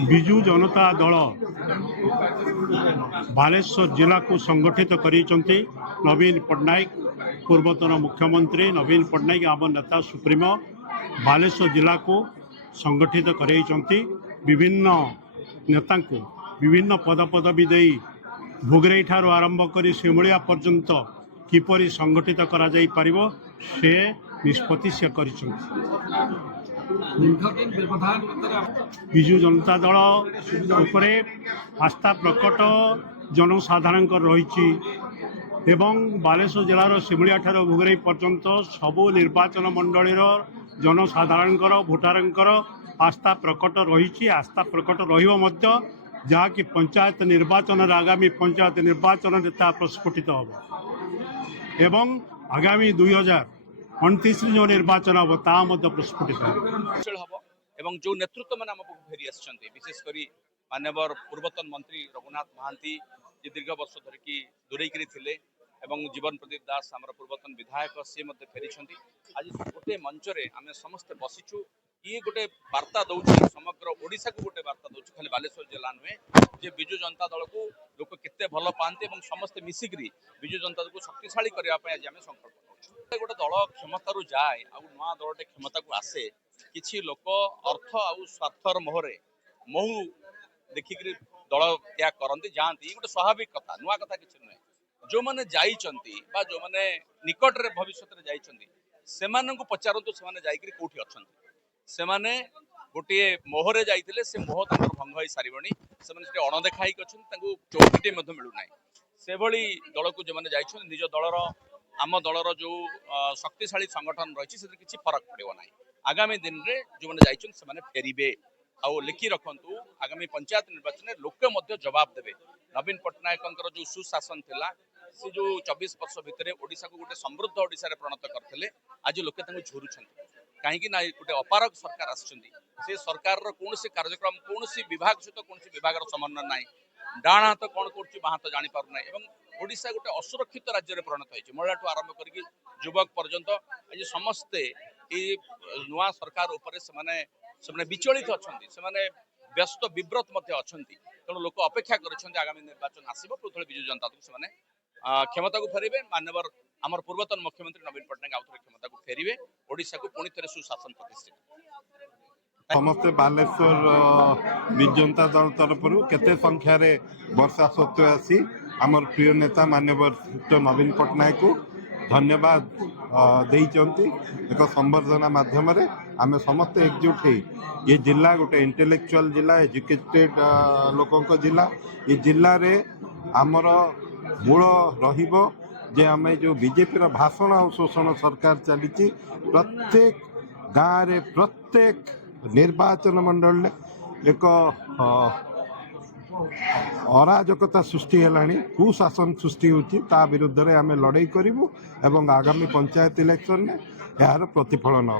विजु जनता दल बालेश्वर जिला को संगठित करिसेंती नवीन पट्टनायक पूर्वतन मुख्यमंत्री नवीन पट्टनायक आम नेता सुप्रीमो बालेश्वर जिला को संगठित करेइचंती विभिन्न नेता को विभिन्न पदपदवी दे भोगराई ठारू आरंभ कर सिमुलिया पर्यंत किपरि संगठित करा जाई परिबो से निष्पत्ति से करिसेंती। विजु जनता दल उपरे आस्था प्रकट जनसाधारण रही बालेश्वर जिलार सिमुलिया ठार भोगराई पर्यंत सबू निर्वाचन मंडलीर जनसाधारण भोटार आस्था प्रकट रही आस्था प्रकट रही पंचायत निर्वाचन आगामी पंचायत निर्वाचन नेता प्रस्फुटित हम एवं आगामी 2029 जो निर्वाचन हम ता प्रस्फुटित हम जो नेतृत्व मैंने आम फेरी आसी विशेषकर मानवर पूर्वतन मंत्री रघुनाथ महांती जी दीर्घ वर्ष धरिकी दूरेकरी थे एवं जीवन प्रदीप दास आम पूर्वतन विधायक सी फेरी आज गोटे मंच आम समस्ते बसीचु ये गोटे वार्ता दौर समग्र ओडिशा को गोटे वार्ता दौर खाली बालेश्वर जिला नुहे जे विजु जनता दल को लोक केते भल पाते समस्ते मिसिकी विजु जनता दल को शक्तिशाली करने आज आम संकल्प गोटे दल क्षमतारू जाए आ नुआ दलटे क्षमता को आसे किछि लोक अर्थ आ स्वार्थर मोहरे महु देखिक दल त्याग करती जाती गोटे स्वाभाविक कथा नुआ कथा किसी नुहे जो मैंने जाइछंती बा जो मैंने निकट रे भविष्य रे जाइछंती सेमानंकु पचारंतु सेमाने जाइकरी कोठी अछंती सेमाने गोटे मोहरे जाइथिले से मोह तंकर भंग होई सारिबणी सेमाने सेटे अणदेखा हिक अछंती तांकु चौकीटे मध्ये मिलु नाही सेभली दल को जो मैंने जाइछंती निज दलर आम दलर जो शक्तिशाली संगठन रही से किसी फरक पड़ो ना आगामी दिन में जो मैंने जाइछंती सेमाने फेरिबे आ लिखि रखंतु आगामी पंचायत निर्वाचन में लोक जवाब देवे नवीन पट्टनायक जो सुशासन थिला से जो 24 वर्ष भितर ओडिशा को गोटे समृद्ध ओडिशा रे परिणत करथिले आज लोके तांको झुरुछंती कहीं ना गोटे अपारग सरकार आछंती से सरकार रो कोनोसी कार्यक्रम कोनोसी विभाग सहित कोनोसी विभाग रो समन्वय नाही डाण हाथ कौन कर बाँ हाथ जानी पारना एवं ओडिशा गोटे असुरक्षित राज्य में परिणत होती महिला ठू आरंभ कर युवक पर्यंत आज समस्ते नुआ सरकार उपरे से विचलित अच्छा व्यस्त विव्रत अच्छा तेणु लोक अपेक्षा कर आगामी निर्वाचन आसो पृथ्वी विजु जनता दल से क्षमता को फेरवे मानवर आमर पूर्वतन मुख्यमंत्री नवीन पट्टनायक आउ थे क्षमता को फेरवे ओडिशा को पुणी थे सुशासन प्रतिष्ठित समस्ते बालेश्वर विजु जनता दल तरफ केते संख्यार वर्षा सत्वे आसी आमर प्रिय नेता माननीय नवीन पट्टनायक को धन्यवाद देइचंती एक संबर्धना माध्यम आम समस्ते एकजुट हो ये जिला गोटे इंटेलेक्चुअल जिला एजुकेटेड लोकों जिला ये जिले में आमर मूल रहिबो जे आम जो बीजेपी भाषण और शोषण सरकार चली प्रत्येक गाँव रे प्रत्येक निर्वाचन मंडल एक अराजकता सृष्टि है कुशासन सृष्टि होती विरुद्ध में आम लड़ाई करूँ एवं आगामी पंचायत इलेक्शन में यार प्रतिफलन।